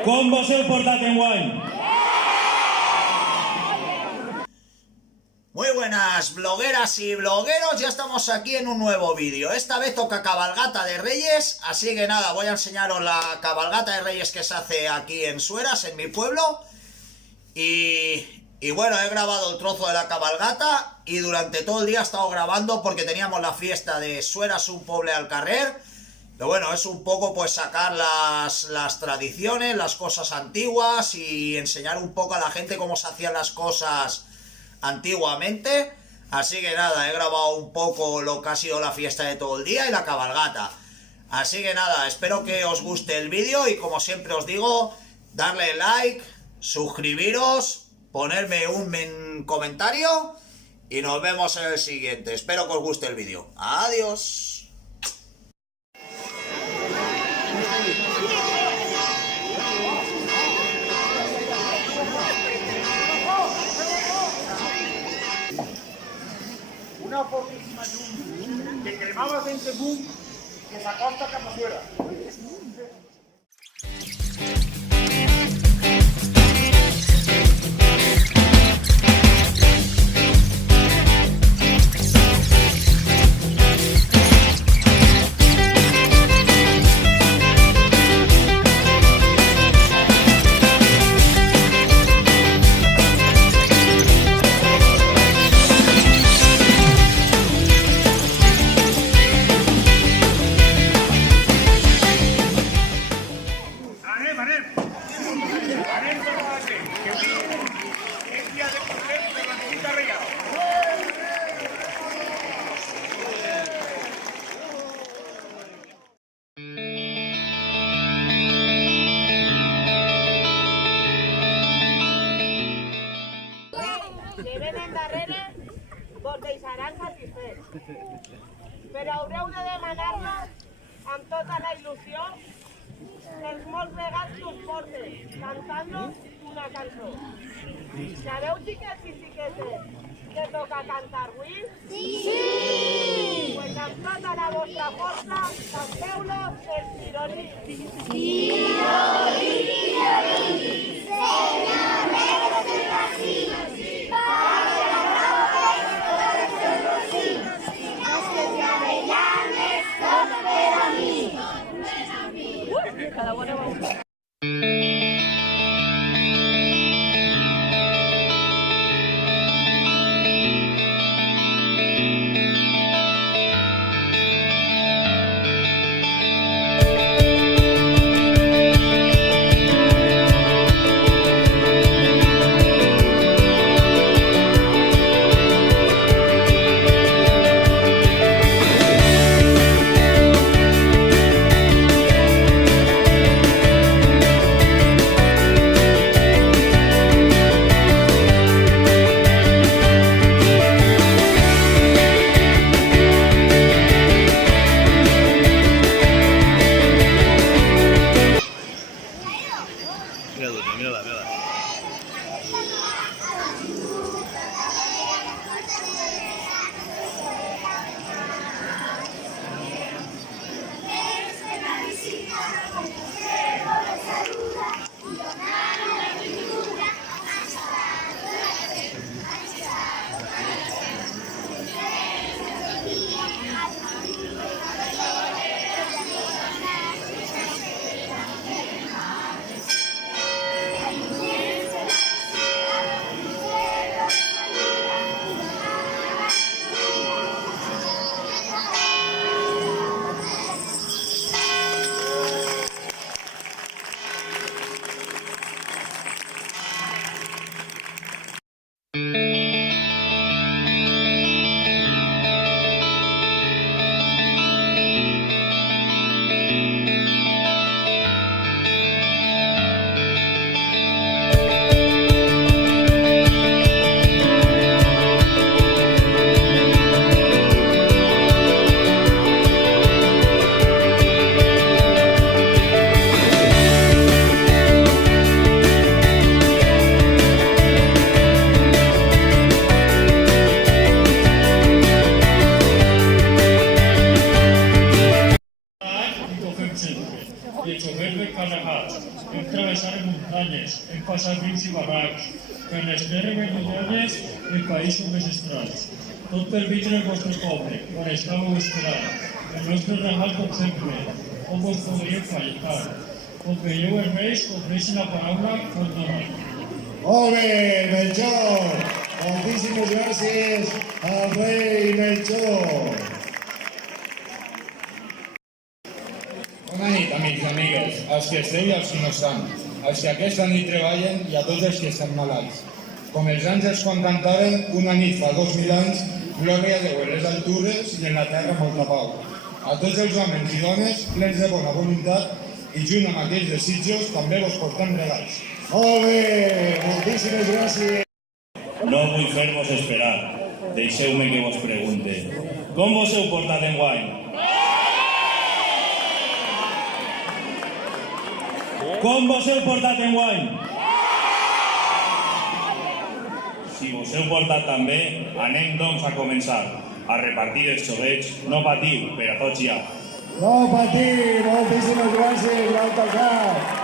Com vos heu portat enguany? Muy buenas blogueras y blogueros, ya estamos aquí en un nuevo vídeo. Esta vez toca cabalgata de Reyes, así que nada, voy a enseñaros la cabalgata de Reyes que se hace aquí en Sueras, en mi pueblo. Y bueno, he grabado el trozo de la cabalgata y durante todo el día he estado grabando porque teníamos la fiesta de Sueras, un poble al carrer. Pero bueno, es un poco pues sacar las tradiciones, las cosas antiguas y enseñar un poco a la gente cómo se hacían las cosas antiguamente. Así que nada, he grabado un poco lo que ha sido la fiesta de todo el día y la cabalgata. Así que nada, espero que os guste el vídeo y como siempre os digo, darle like, suscribiros, ponerme un comentario y nos vemos en el siguiente. Espero que os guste el vídeo. Adiós. Una fortíssima llum que cremava sense fum que s'acosta cap a fora. Anem tota la gent, que avui és dia de concerts de la Junta Reial. Si venen darrere, vos deixaran satisfets. Però haureu de demanar-nos amb tota la il·lusió els molts vegats que us porten, cantant-nos una cançó. Sabeu, xiquets i xiquetes, que toca cantar avui? Sí! Pues amb tota la vostra força, canteu-lo els tirolins. Tirolí, tirolí, señores del Brasil, para cada uno va. Mírala. hem travessat muntanyes, hem passat rius i barrancs, per les terres més llunyanes i països més estrans. Tot per vindre al vostre poble, on estàveu esperant. El nostre regal, com sempre, com vos podríeu faltar. Com veieu els reis, compleixen la paraula com donen. Molt bé, Melchor! Moltíssimes gràcies al rei Melchor! Bona nit, amics i amigues, els que esteu i els que no estan, els que aquesta nit treballen i a tots els que estan malalts. Com els àngels quan cantaven una nit fa 2000 anys, glòria a Déu en les altures i en la terra molta pau. A tots els homes i dones plens de bona voluntat i junt amb aquells desitjos també vos portem regals. Molt bé, moltíssimes gràcies! No vull fer-vos esperar. Deixeu-me que vos pregunte. Com vos heu portat enguany? Com vos heu portat enguany? Si vos heu portat tan bé, anem doncs a començar. A repartir els xovets, no patiu, per a tots hi ha. No patiu, moltíssimes gràcies, l'altre cap!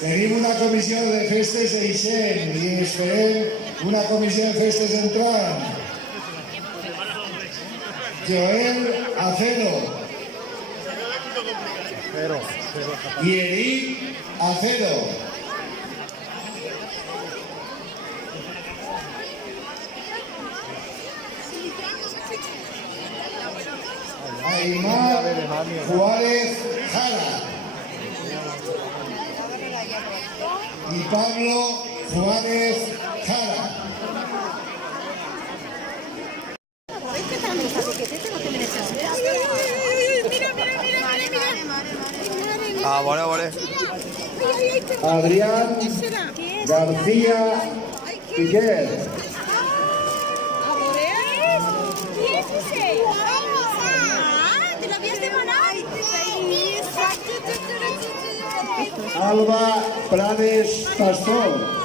Tenim una comissió de festes eixent i esperem una comissió de festes entrant. Joel Acero. I Eric Acero. Aymar Juárez Jara. Y Pablo Juárez Jara. Ah, vale. Adrián García Piquer. Alba Prades Pastor.